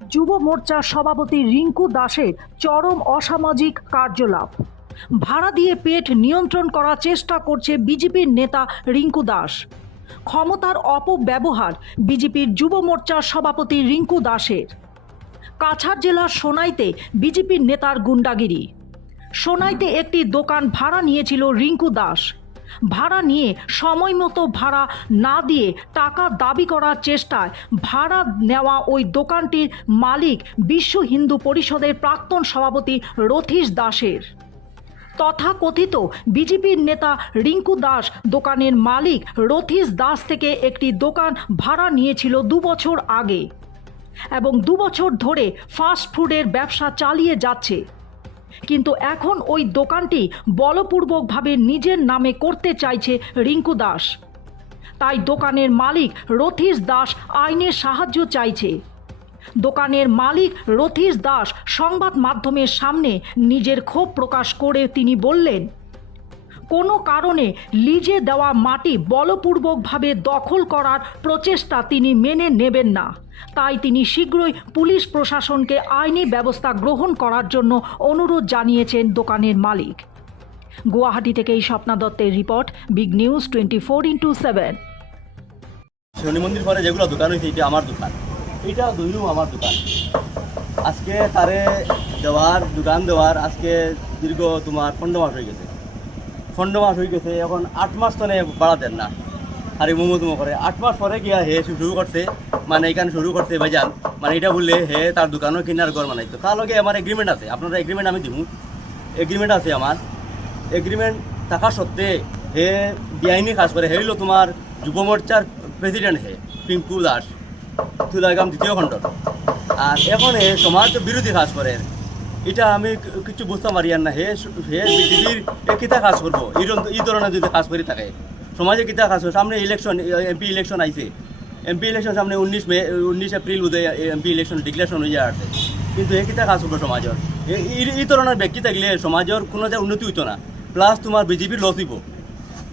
যুব মোর্চার সভাপতি রিঙ্কু দাসের চরম অসামাজিক কার্যকলাপ। ভাড়া দিয়ে পেট নিয়ন্ত্রণ করার চেষ্টা করছে বিজেপির নেতা রিঙ্কু দাস। ক্ষমতার অপব্যবহার বিজেপির যুব মোর্চার সভাপতি রিঙ্কু দাসের। কাছাড় জেলার সোনাইতে বিজেপির নেতার গুন্ডাগিরি। সোনাইতে একটি দোকান ভাড়া নিয়েছিল রিঙ্কু দাস। ভাড়া নিয়ে সময় মতো ভাড়া না দিয়ে টাকা দাবি করার চেষ্টায় ভাড়া নেওয়া ওই দোকানটির মালিক বিশ্ব হিন্দু পরিষদের প্রাক্তন সভাপতি রথীশ দাসের। তথাকথিত বিজেপির নেতা রিঙ্কু দাস দোকানের মালিক রথীশ দাস থেকে একটি দোকান ভাড়া নিয়েছিল 2 বছর আগে এবং 2 বছর ধরে ফাস্ট ফুডের ব্যবসা চালিয়ে যাচ্ছে। কিন্তু এখন ওই দোকানটি বলপূর্বকভাবে নিজের নামে করতে চাইছে রিঙ্কু দাস। তাই দোকানের মালিক রথীশ দাস আইনের সাহায্য চাইছে। দোকানের মালিক রথীশ দাস সংবাদ মাধ্যমের সামনে নিজের ক্ষোভ প্রকাশ করে তিনি বললেন, কোনো কারণে লিজে দেওয়া মাটি বলপূর্বকভাবে দখল করার প্রচেষ্টা তিনি মেনে নেবেন না। তাই তিনি শীঘ্রই পুলিশ প্রশাসনকে আইনি ব্যবস্থা গ্রহণ করার জন্য অনুরোধ জানিয়েছেন দোকানের মালিক। গুয়াহাটি থেকে স্বপ্না দত্তের রিপোর্ট, বিগ নিউজ 24x7। শনি মন্দির পরে যেগুলো দোকান হয়েছে এটা আমার দোকান, এটা দুইরুম আমার দোকান। আজকে তারে দোকান দেওয়ার আজকে দীর্ঘ তোমার 15 মাস হয়ে গেছে। 15 মাস হয়ে গেছে, এখন 8 মাস তো বাড়া দেন না। আর এই মোমো করে 8 মাস পরে গিয়া হে শুরু করছে, মানে এখানে শুরু করছে ভাইজান, মানে এটা বললে হে তার দোকানও কিনার ঘর বানাইতো। তার লগে আমার এগ্রিমেন্ট আছে, আপনারা এগ্রিমেন্ট আমি দিব, এগ্রিমেন্ট আছে আমার। এগ্রিমেন্ট থাকা সত্ত্বে হে বেআইনি কাজ করে। হেইল তোমার যুব মোর্চার প্রেসিডেন্ট হে রিঙ্কু দাস, তুলাগাম 2য় খণ্ড। আর এখন হে সমাজ বিরোধী কাজ করে। এটা আমি কিছু বুঝতে পারি আর না। হে বিজেপির কিতা কাজ করবো এই ধরনের যদি কাজ করে থাকে সমাজে কিতা কাজ করবো। সামনে ইলেকশন, এমপি ইলেকশন আইছে, এমপি ইলেকশন সামনে 19 এপ্রিল বোধহয় এমপি ইলেকশন ডিক্লারেশন হয়ে যাচ্ছে। কিন্তু হে কিতা কাজ করবো সমাজের? এই ধরনের ব্যক্তি থাকলে সমাজের কোনো যা উন্নতি হইতো না, প্লাস তোমার বিজেপির লস হইব।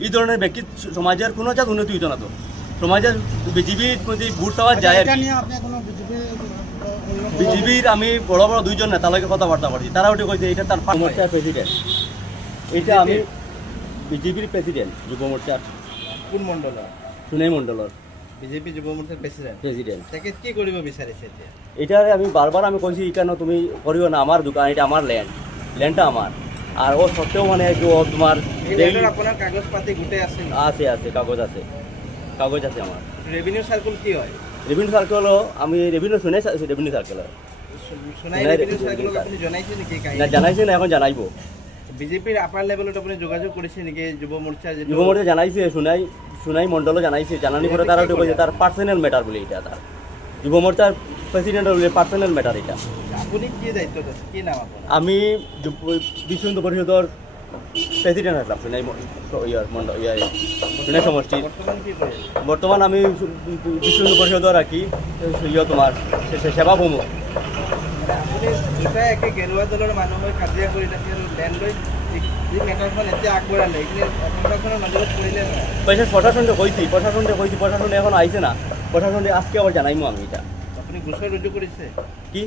এই ধরনের ব্যক্তি সমাজের কোনো যা উন্নতি হইতো না। তো সমাজের বিজেপির যদি ভোট চাওয়া যায়, বিজেপির আমি বড় বড় 2জন নেতালকে কথাবার্তা করছি, তারা ওটা কইছে এটা তার মোর্চার প্রেসিডেন্ট। এটা আমি বিজেপির প্রেসিডেন্ট যুব মোর্চার। কোন মণ্ডল? সুনাই মণ্ডলের বিজেপি যুব মোর্চার প্রেসিডেন্ট তাকে কি কৰিব বিচাৰিছে এতিয়া? এটারে আমি বারবার আমি কইছি কেন তুমি করিও না, আমার দোকান, এটা আমার ল্যান্ডটা আমার। আর ও সত্ত্বেও মানে একটু তোমার আপনার কাগজ পাতি গোটেই আছে? আছে কাগজ আছে আমার। রেভিনিউ সার্কেল কি হয়? রেভিনিউ সার্কেল আমি রেভিনিউ শুনে revenue circle Sonai revenue circle আপনি জনাইছে নেকি? না জানাইছে না, এখন জানাইবো। বিজেপির আপার লেভেলত আপনি যোগাযোগ কৰিছে নেকি? যুব মোৰ্চা জানাইছে, সুনাই মণ্ডলও জানাইছে। জানানি পরে তারা ওটা কইছে তার পার্সোনাল ম্যাটার বলে, এটা তার যুব মোর্চার প্রেসিডেন্টের বলে পার্সোনাল ম্যাটার এটা। আপনি কি দায়িত্ব আছে, কি নাম আপনার? আমি বিশ্ব হিন্দু পরিষদের প্রেসিডেন্ট আসলাম সুনাই সমষ্টি। বর্তমান আমি বিশ্ব হিন্দু পরিষদের রাখি তোমার সেবা ভূমি। আপুনি দুটাই একে গেৰুৱা দলৰ মানুহ হৈ কাজিয়া কৰি থাকি আৰু লেণ্ড লৈ যি মেটাৰখন এতিয়া আগবঢ়ালে এইখিনি প্ৰশাসনৰ নজৰত পৰিলে নহয়? প্রশাসনকে কইছি, প্রশাসন এখন আইছে না। প্রশাসন আজকে আবার জানাইমো আমি এটা। আপুনি গোচৰ ৰুজু কৰিছে কি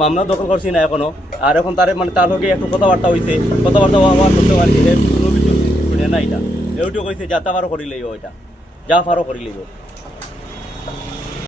মামলা দখল করছি না এখনো। আর এখন তার মানে তার লগে একটু কথাবার্তা হয়েছে, কথাবার্তা হওয়ার করতে পারছি কোনো কিছু শুনে না। এটা এউটিও কইছে যা তা পারো করিলেই এটা, যা পারো করিলেই।